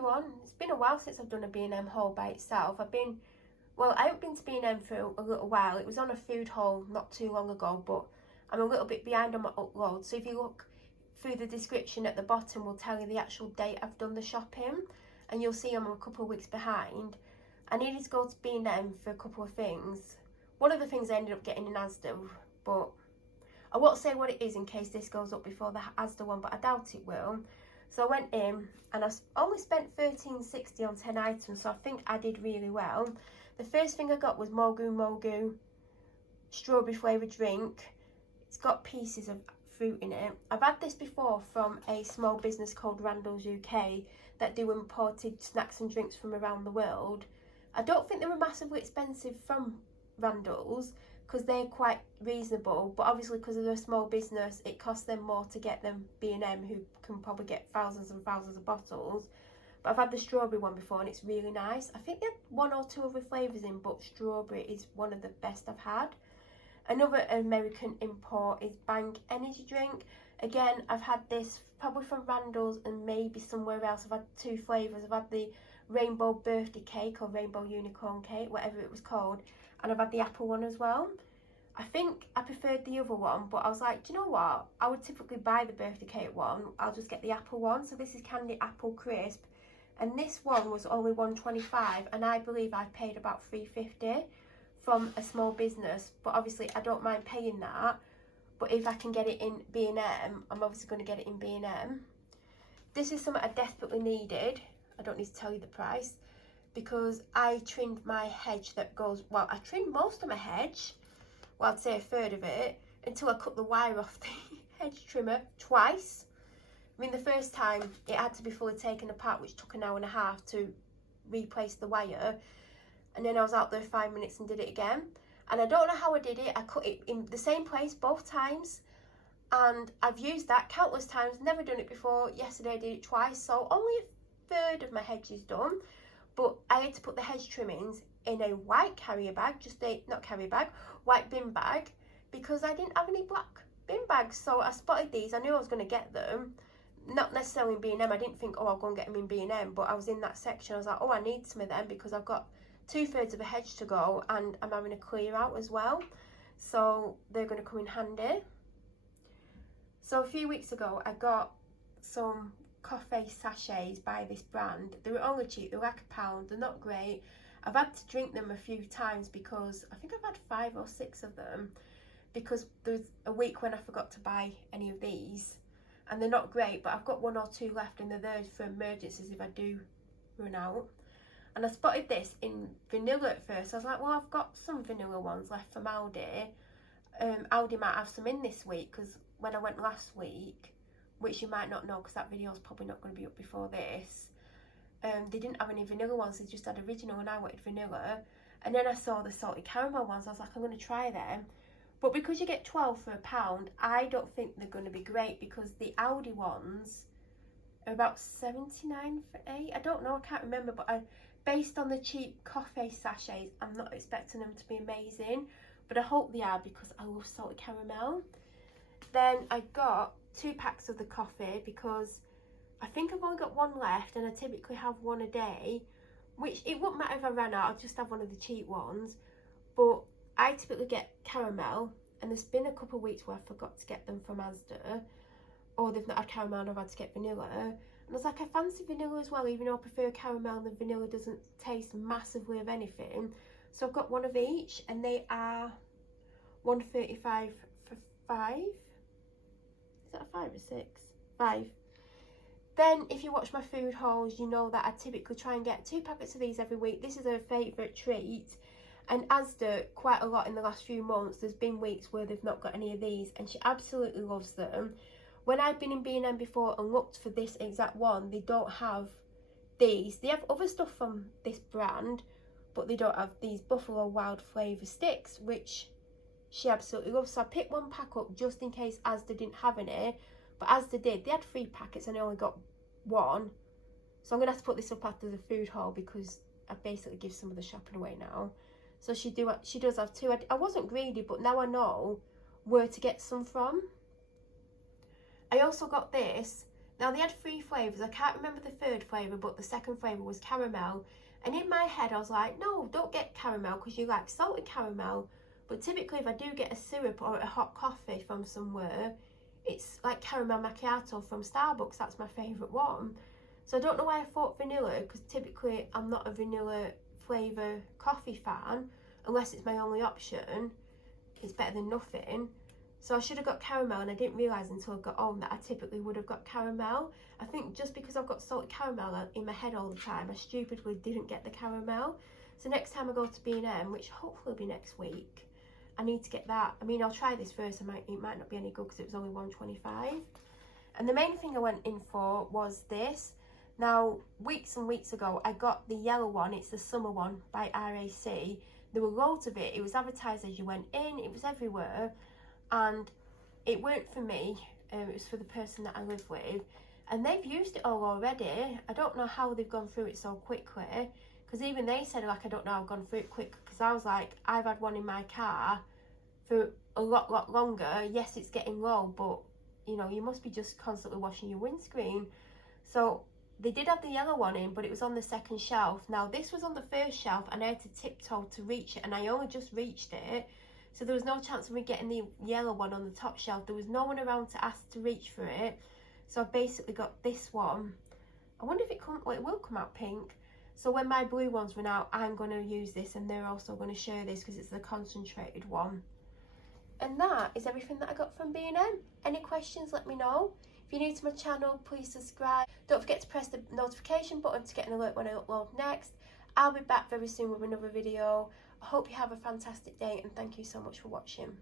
do one. It's been a while since I've done a B&M haul by itself. I haven't been to B&M for a little while. It was on a food haul not too long ago, but I'm a little bit behind on my upload. So if you look through the description at the bottom, will tell you the actual date I've done the shopping, and you'll see I'm a couple of weeks behind. I needed to go to B&M for a couple of things. One of the things I ended up getting in Asda, but I won't say what it is in case this goes up before the Asda one, but I doubt it will. So I went in and I only spent $13.60 on 10 items, so I think I did really well. The first thing I got was Mogu strawberry flavoured drink. It's got pieces of fruit in it. I've had this before from a small business called Randall's UK that do imported snacks and drinks from around the world. I don't think they were massively expensive from Randall's because they're quite reasonable, but obviously because they're a small business it costs them more to get them B&M, who can probably get thousands and thousands of bottles. But I've had the strawberry one before and it's really nice. I think they had one or two other flavours in, but strawberry is one of the best I've had. Another American import is Bang energy drink. Again, I've had this probably from Randall's and maybe somewhere else. I've had two flavours. I've had the rainbow birthday cake or rainbow unicorn cake, whatever it was called, and I've had the apple one as well. I think I preferred the other one, but I was like, do you know what? I would typically buy the birthday cake one. I'll just get the apple one. So this is candy apple crisp, and this one was only $1.25, and I believe I paid about $3.50 from a small business. But obviously I don't mind paying that, but if I can get it in B&M, I'm obviously going to get it in B&M. This is something I desperately needed. I don't need to tell you the price, because I trimmed my hedge that goes, well, I trimmed most of my hedge, well, I'd say a third of it, until I cut the wire off the hedge trimmer twice. I mean, the first time it had to be fully taken apart, which took an hour and a half to replace the wire, and then I was out there 5 minutes and did it again. And I don't know how I did it. I cut it in the same place both times, and I've used that countless times, never done it before. Yesterday I did it twice, so only a third of my hedge is done. But I had to put the hedge trimmings in a white carrier bag, white bin bag, because I didn't have any black bin bags. So I spotted these. I knew I was going to get them, not necessarily in B&M. I didn't think, oh, I'll go and get them in B&M, but I was in that section. I was like, oh, I need some of them because I've got 2/3 of a hedge to go and I'm having a clear out as well, so they're going to come in handy. So a few weeks ago I got some coffee sachets by this brand. They were only cheap, they were like £1. They're not great. I've had to drink them a few times because I think I've had 5 or 6 of them, because there's a week when I forgot to buy any of these, and they're not great, but I've got 1 or 2 left and they're there for emergencies if I do run out. And I spotted this in vanilla at first. I was like, well, I've got some vanilla ones left from Aldi. Aldi might have some in this week, because when I went last week, which you might not know because that video is probably not going to be up before this, they didn't have any vanilla ones. They just had original and I wanted vanilla. And then I saw the salted caramel ones. I was like, I'm going to try them. But because you get 12 for £1, I don't think they're going to be great, because the Aldi ones are about 79 for 8. I don't know, I can't remember, but based on the cheap coffee sachets, I'm not expecting them to be amazing, but I hope they are because I love salted caramel. Then I got 2 packs of the coffee because I think I've only got 1 left, and I typically have 1 a day, which it wouldn't matter if I ran out, I'd just have one of the cheap ones. But I typically get caramel, and there's been a couple of weeks where I forgot to get them from Asda, or they've not had caramel and I've had to get vanilla. And I was like, I fancy vanilla as well, even though I prefer caramel and the vanilla doesn't taste massively of anything. So I've got 1 of each, and they are $1.35 for 5. Is that a 5 or 6? 5. Then if you watch my food hauls, you know that I typically try and get 2 packets of these every week. This is a favourite treat. And Asda, quite a lot in the last few months, there's been weeks where they've not got any of these, and she absolutely loves them. When I've been in B&M before and looked for this exact one, they don't have these. They have other stuff from this brand, but they don't have these Buffalo Wild Flavour sticks, which she absolutely loves. So I picked 1 pack up just in case Asda didn't have any, but Asda did. They had 3 packets and I only got 1. So I'm going to have to put this up after the food haul because I basically give some of the shopping away now. So she does have 2. I wasn't greedy, but now I know where to get some from. I also got this. Now they had 3 flavours. I can't remember the third flavour, but the second flavour was caramel. And in my head I was like, no, don't get caramel because you like salted caramel. But typically if I do get a syrup or a hot coffee from somewhere, it's like caramel macchiato from Starbucks. That's my favourite one. So I don't know why I thought vanilla, because typically I'm not a vanilla flavour coffee fan unless it's my only option. It's better than nothing. So I should have got caramel, and I didn't realise until I got home that I typically would have got caramel. I think just because I've got salted caramel in my head all the time, I stupidly didn't get the caramel. So next time I go to B&M, which hopefully will be next week, I need to get that. I mean, I'll try this first. It might not be any good because it was only $1.25. And the main thing I went in for was this. Now, weeks and weeks ago, I got the yellow one. It's the summer one by RAC. There were loads of it. It was advertised as you went in. It was everywhere. And it weren't for me. It was for the person that I live with. And they've used it all already. I don't know how they've gone through it so quickly. Because even they said, like, I don't know how I've gone through it quick. Because I was like, I've had one in my car for a lot longer. Yes, it's getting low, but, you know, you must be just constantly washing your windscreen. So they did have the yellow one in, but it was on the second shelf. Now, this was on the first shelf, and I had to tiptoe to reach it, and I only just reached it. So there was no chance of me getting the yellow one on the top shelf. There was no one around to ask to reach for it. So I basically got this one. I wonder if it will come out pink. So when my blue ones run out, I'm going to use this, and they're also going to share this because it's the concentrated one. And that is everything that I got from B&M. Any questions, let me know. If you're new to my channel, please subscribe. Don't forget to press the notification button to get an alert when I upload next. I'll be back very soon with another video. I hope you have a fantastic day, and thank you so much for watching.